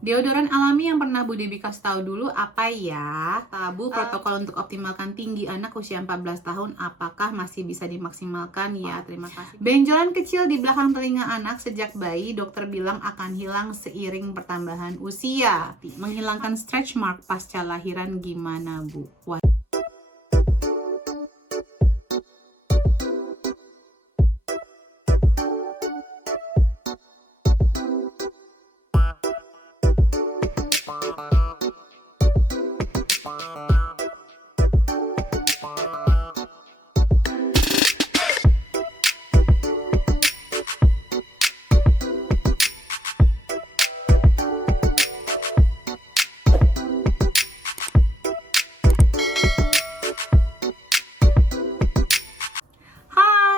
Deodoran alami yang pernah Bu Debbie kasih tahu dulu apa ya? Tabu protokol untuk optimalkan tinggi anak usia 14 tahun apakah masih bisa dimaksimalkan? Ya, terima kasih. Benjolan kecil di belakang telinga anak sejak bayi dokter bilang akan hilang seiring pertambahan usia. Menghilangkan stretch mark pasca lahiran gimana, Bu?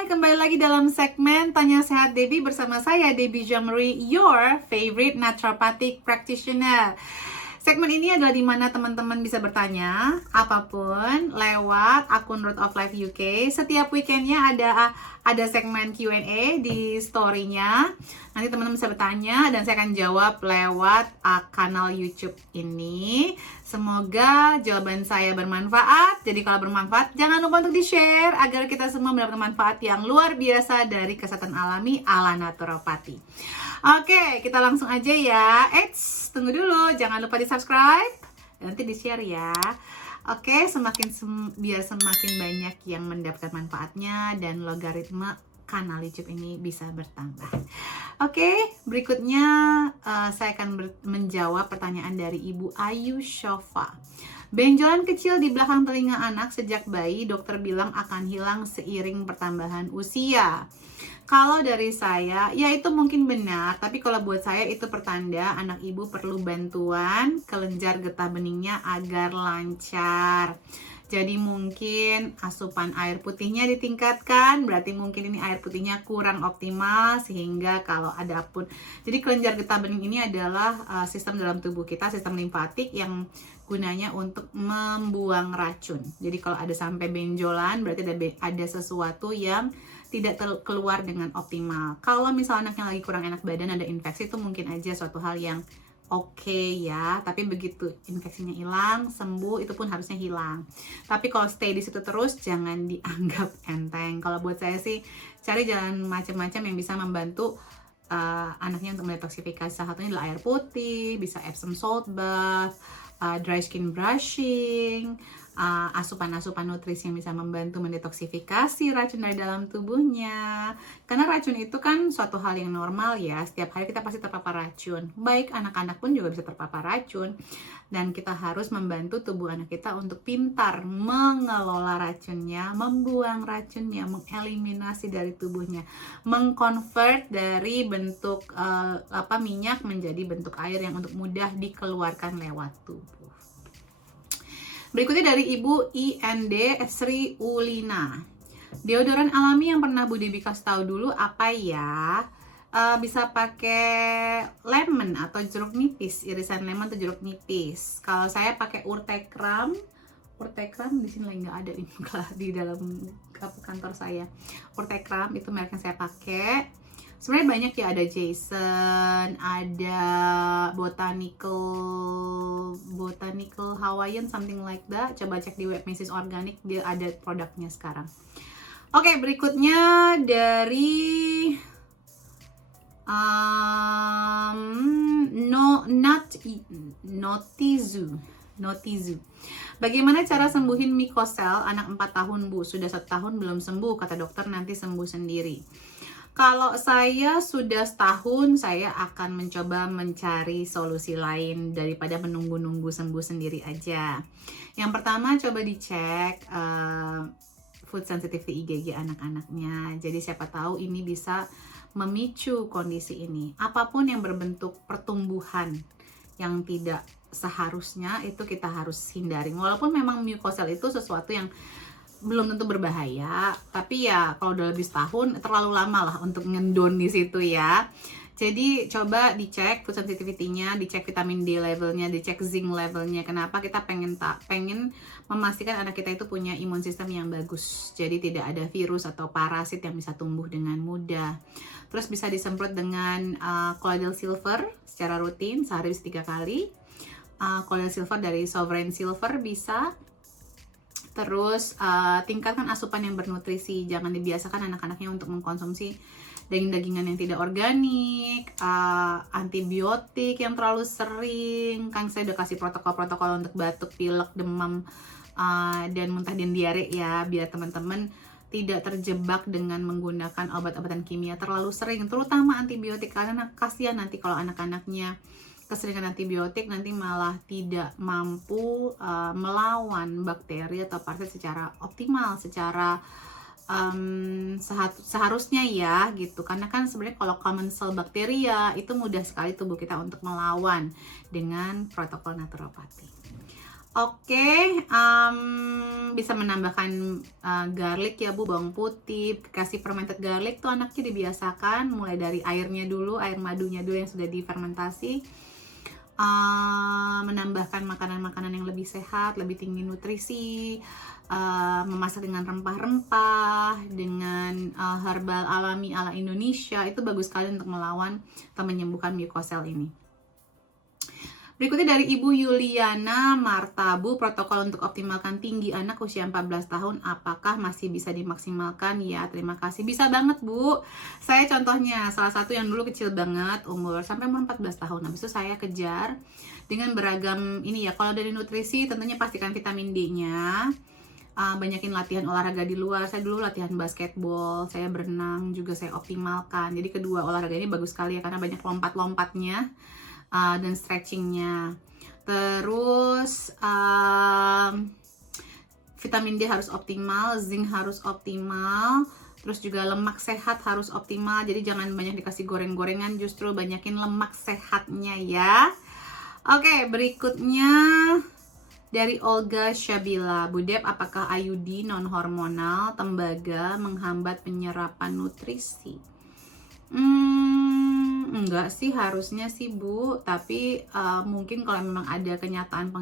Kembali lagi dalam segmen Tanya Sehat Debbie bersama saya Debbie Jamri, your favorite naturopathic practitioner. Segmen ini adalah dimana teman-teman bisa bertanya apapun lewat akun Road of Life UK. Setiap weekendnya ada segmen Q&A di story-nya. Nanti teman-teman bisa bertanya dan saya akan jawab lewat kanal YouTube ini. Semoga jawaban saya bermanfaat. Jadi kalau bermanfaat, jangan lupa untuk di-share agar kita semua mendapatkan manfaat yang luar biasa dari kesehatan alami ala naturopati. Oke, kita langsung aja ya. Tunggu dulu, jangan lupa di-subscribe dan nanti di-share ya. Oke, biar semakin banyak yang mendapatkan manfaatnya dan logaritma kanal YouTube ini bisa bertambah. Oke, berikutnya saya akan menjawab pertanyaan dari Ibu Ayu Shofa. Benjolan kecil di belakang telinga anak sejak bayi dokter bilang akan hilang seiring pertambahan usia. Kalau dari saya, ya itu mungkin benar, tapi kalau buat saya itu pertanda anak ibu perlu bantuan kelenjar getah beningnya agar lancar. Jadi mungkin asupan air putihnya ditingkatkan, berarti mungkin ini air putihnya kurang optimal sehingga kalau ada pun. Jadi kelenjar getah bening ini adalah sistem dalam tubuh kita, sistem limfatik yang gunanya untuk membuang racun. Jadi kalau ada sampai benjolan berarti ada sesuatu yang tidak keluar dengan optimal. Kalau misalnya anaknya lagi kurang enak badan, ada infeksi, itu mungkin aja suatu hal yang oke ya, tapi begitu infeksinya hilang, sembuh, itu pun harusnya hilang. Tapi kalau stay di situ terus, jangan dianggap enteng. Kalau buat saya sih, cari jalan macam-macam yang bisa membantu anaknya untuk mendetoksifikasi. Salah satunya adalah air putih, bisa Epsom salt bath, dry skin brushing, asupan-asupan nutrisi yang bisa membantu mendetoksifikasi racun dari dalam tubuhnya. Karena racun itu kan suatu hal yang normal ya, setiap hari kita pasti terpapar racun. Baik anak-anak pun juga bisa terpapar racun. Dan kita harus membantu tubuh anak kita untuk pintar mengelola racunnya, membuang racunnya, mengeliminasi dari tubuhnya, mengkonvert dari bentuk minyak menjadi bentuk air yang untuk mudah dikeluarkan lewat tubuh. Berikutnya dari Ibu IND Sri Ulina. Deodoran alami yang pernah Bu Debbie kasih tahu dulu apa ya? Bisa pakai lemon atau jeruk nipis, irisan lemon atau jeruk nipis. Kalau saya pakai urtekram di sini lagi nggak ada di dalam kantor saya. Urtekram itu merek yang saya pakai. Sebenarnya banyak ya, ada Jason, ada botanical Hawaiian, something like that. Coba cek di web Mrs. Organic, dia ada produknya sekarang. Oke, berikutnya dari Notizu. Bagaimana cara sembuhin mucosal anak 4 tahun, Bu? Sudah 1 tahun belum sembuh, kata dokter nanti sembuh sendiri. Kalau saya sudah setahun, saya akan mencoba mencari solusi lain daripada menunggu-nunggu sembuh sendiri aja. Yang pertama, coba dicek food sensitivity IgG anak-anaknya. Jadi siapa tahu ini bisa memicu kondisi ini. Apapun yang berbentuk pertumbuhan yang tidak seharusnya itu kita harus hindari. Walaupun memang mucosal itu sesuatu yang belum tentu berbahaya, tapi ya kalau udah lebih setahun terlalu lama lah untuk ngendon di situ ya. Jadi coba dicek food sensitivity-nya, dicek vitamin D levelnya, dicek zinc levelnya. Kenapa? Kita pengen memastikan anak kita itu punya imun sistem yang bagus. Jadi tidak ada virus atau parasit yang bisa tumbuh dengan mudah. Terus bisa disemprot dengan colloidal silver secara rutin sehari 3 kali. Colloidal silver dari Sovereign Silver bisa. Terus tingkatkan asupan yang bernutrisi. Jangan dibiasakan anak-anaknya untuk mengkonsumsi daging-dagingan yang tidak organik, antibiotik yang terlalu sering. Kan saya udah kasih protokol-protokol untuk batuk, pilek, demam, dan muntah dan diare ya, biar teman-teman tidak terjebak dengan menggunakan obat-obatan kimia terlalu sering, terutama antibiotik, karena kasihan nanti kalau anak-anaknya keseringan antibiotik nanti malah tidak mampu melawan bakteri atau parasit secara optimal, secara seharusnya ya gitu. Karena kan sebenarnya kalau commensal bakteria itu mudah sekali tubuh kita untuk melawan dengan protokol naturopati. Oke, bisa menambahkan garlic ya Bu, bawang putih, kasih fermented garlic tuh anaknya dibiasakan mulai dari airnya dulu, air madunya dulu yang sudah difermentasi. Menambahkan makanan-makanan yang lebih sehat, lebih tinggi nutrisi, memasak dengan rempah-rempah, dengan herbal alami ala Indonesia, itu bagus sekali untuk melawan atau menyembuhkan mucosal ini. Berikutnya dari Ibu Yuliana Martabu, protokol untuk optimalkan tinggi anak usia 14 tahun, apakah masih bisa dimaksimalkan? Ya, terima kasih. Bisa banget Bu. Saya contohnya, salah satu yang dulu kecil banget, sampai umur 14 tahun. Habis itu saya kejar dengan beragam ini ya. Kalau dari nutrisi tentunya pastikan vitamin D-nya. Banyakin latihan olahraga di luar. Saya dulu latihan basketball, saya berenang juga saya optimalkan. Jadi kedua olahraga ini bagus sekali ya, karena banyak lompat-lompatnya. Dan stretchingnya. Terus vitamin D harus optimal, zinc harus optimal, terus juga lemak sehat harus optimal. Jadi jangan banyak dikasih goreng-gorengan, justru banyakin lemak sehatnya ya. Oke, berikutnya dari Olga Syabila, Bu Dep, apakah IUD non hormonal tembaga menghambat penyerapan nutrisi? Enggak sih, harusnya sih Bu, tapi mungkin kalau memang ada kenyataan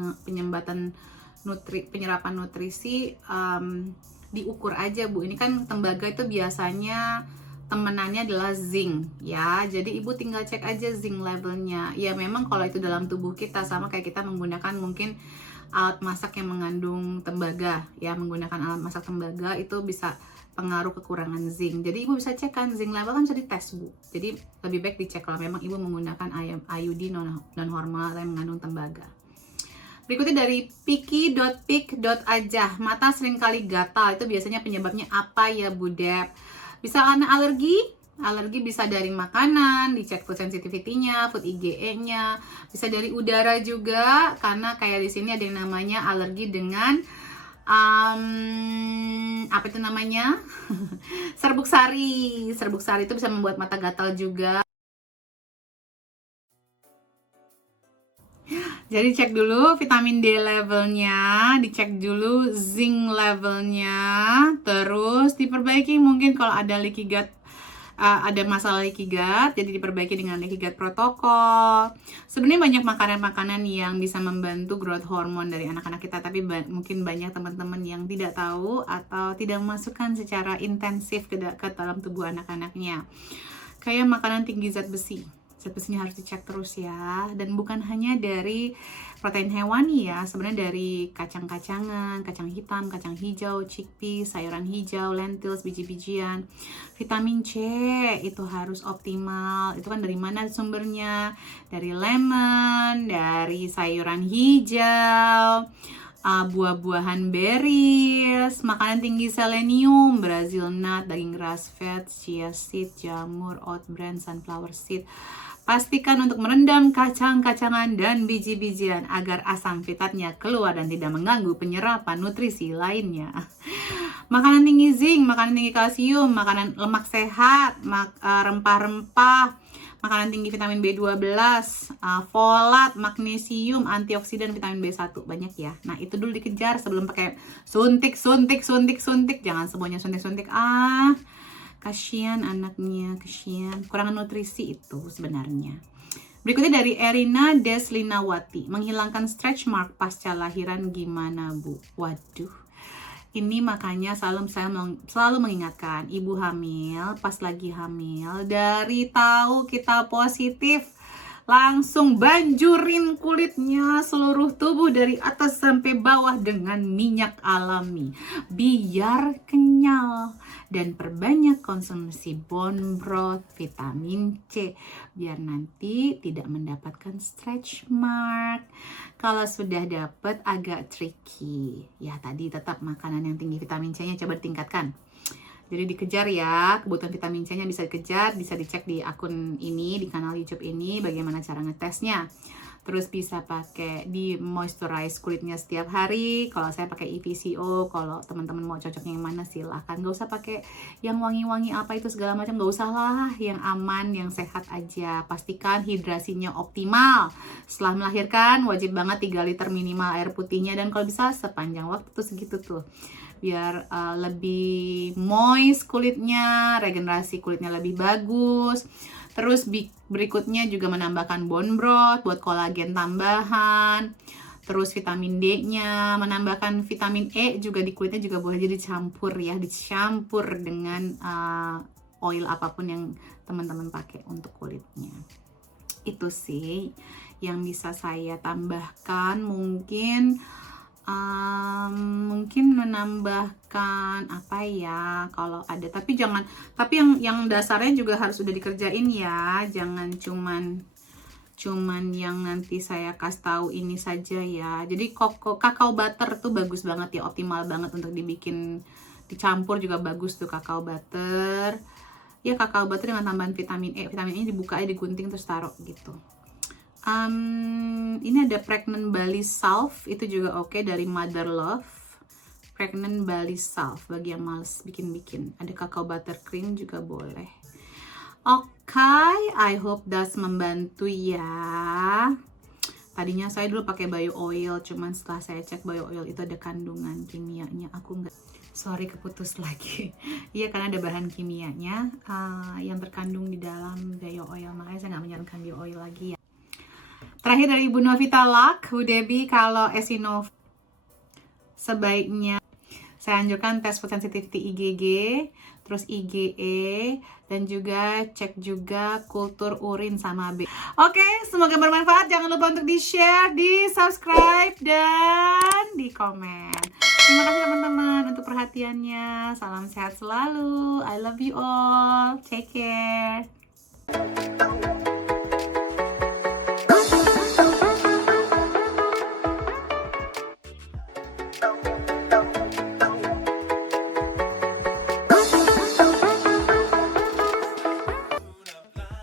penyerapan nutrisi, diukur aja Bu. Ini kan tembaga itu biasanya temenannya adalah zinc ya, jadi Ibu tinggal cek aja zinc levelnya. Ya memang kalau itu dalam tubuh kita, sama kayak kita menggunakan mungkin alat masak yang mengandung tembaga ya, menggunakan alat masak tembaga itu bisa pengaruh kekurangan zinc. Jadi Ibu bisa cek kan, zinc level kan bisa dites Bu. Jadi lebih baik dicek kalau memang Ibu menggunakan IUD non hormonal yang mengandung tembaga. Berikutnya dari piki.pik.ajah, mata seringkali gatal, itu biasanya penyebabnya apa ya Bu Dep? Bisa karena alergi bisa dari makanan, dicek food sensitivity-nya, food IgE-nya, bisa dari udara juga, karena kayak di sini ada yang namanya alergi dengan apa itu namanya? Serbuk sari itu bisa membuat mata gatal juga. Jadi cek dulu vitamin D levelnya, dicek dulu zinc levelnya, terus diperbaiki mungkin kalau ada leaky gut, ada masalah leaky gut, jadi diperbaiki dengan leaky gut protokol. Sebenarnya banyak makanan-makanan yang bisa membantu growth hormone dari anak-anak kita, tapi mungkin banyak teman-teman yang tidak tahu atau tidak memasukkan secara intensif ke dalam tubuh anak-anaknya. Kayak makanan tinggi zat besi. Zat besinya harus dicek terus ya, dan bukan hanya dari protein hewani ya, sebenarnya dari kacang-kacangan, kacang hitam, kacang hijau, chickpeas, sayuran hijau, lentils, biji-bijian. Vitamin C itu harus optimal. Itu kan dari mana sumbernya? Dari lemon, dari sayuran hijau, buah-buahan berries, makanan tinggi selenium, Brazil nut, daging grass fed, chia seed, jamur, oat bran, sunflower seed. Pastikan untuk merendam kacang-kacangan dan biji-bijian agar asam fitatnya keluar dan tidak mengganggu penyerapan nutrisi lainnya. Makanan tinggi zinc, makanan tinggi kalsium, makanan lemak sehat, rempah-rempah, makanan tinggi vitamin B12, folat, magnesium, antioksidan, vitamin B1, banyak ya. Nah itu dulu dikejar sebelum pakai suntik. Jangan semuanya suntik. Kasian anaknya, kasian. Kurang nutrisi itu sebenarnya. Berikutnya dari Erina Deslinawati. Menghilangkan stretch mark pasca lahiran gimana, Bu? Waduh. Ini makanya selalu mengingatkan ibu hamil, pas lagi hamil, dari tahu kita positif, langsung banjurin kulitnya seluruh tubuh dari atas sampai bawah dengan minyak alami biar kenyal, dan perbanyak konsumsi bone broth, vitamin C biar nanti tidak mendapatkan stretch mark. Kalau sudah dapat agak tricky ya, tadi tetap makanan yang tinggi vitamin C nya coba ditingkatkan. Jadi dikejar ya, kebutuhan vitamin C-nya bisa dikejar, bisa dicek di akun ini, di kanal YouTube ini, bagaimana cara ngetesnya. Terus bisa pakai di moisturize kulitnya setiap hari. Kalau saya pakai EVCO, kalau teman-teman mau cocoknya yang mana silahkan. Gak usah pakai yang wangi-wangi apa itu segala macam, gak usah lah. Yang aman, yang sehat aja. Pastikan hidrasinya optimal. Setelah melahirkan, wajib banget 3 liter minimal air putihnya. Dan kalau bisa sepanjang waktu tuh segitu tuh. Biar lebih moist kulitnya, regenerasi kulitnya lebih bagus. Terus berikutnya juga menambahkan bone broth buat kolagen tambahan. Terus vitamin D-nya, menambahkan vitamin E juga di kulitnya juga boleh, jadi campur ya, dicampur dengan oil apapun yang teman-teman pakai untuk kulitnya. Itu sih yang bisa saya tambahkan. Mungkin menambahkan apa ya kalau ada, tapi yang dasarnya juga harus udah dikerjain ya, jangan cuman yang nanti saya kasih tahu ini saja ya. Jadi kakao butter tuh bagus banget ya, optimal banget untuk dicampur juga bagus tuh kakao butter ya. Kakao butter dengan tambahan vitamin E dibuka aja, digunting terus taruh gitu. Ini ada Pregnant Bali Salve, itu juga oke, dari Mother Love. Pregnant Bali Salve bagi yang males bikin-bikin. Ada cacao butter cream juga boleh. Oke, I hope that's membantu ya. Tadinya saya dulu pakai bio oil, cuman setelah saya cek bio oil itu ada kandungan kimianya, aku nggak, sorry keputus lagi. Iya, karena ada bahan kimianya yang terkandung di dalam bio oil, makanya saya nggak menyarankan bio oil lagi ya. Terakhir dari Ibu Novita Luck, Bu Debbie, kalau Esinov sebaiknya saya anjurkan tes food sensitivity IgG, terus IgE, dan juga cek juga kultur urin sama B. Oke, semoga bermanfaat. Jangan lupa untuk di-share, di-subscribe, dan di-komen. Terima kasih teman-teman untuk perhatiannya. Salam sehat selalu. I love you all. Take care.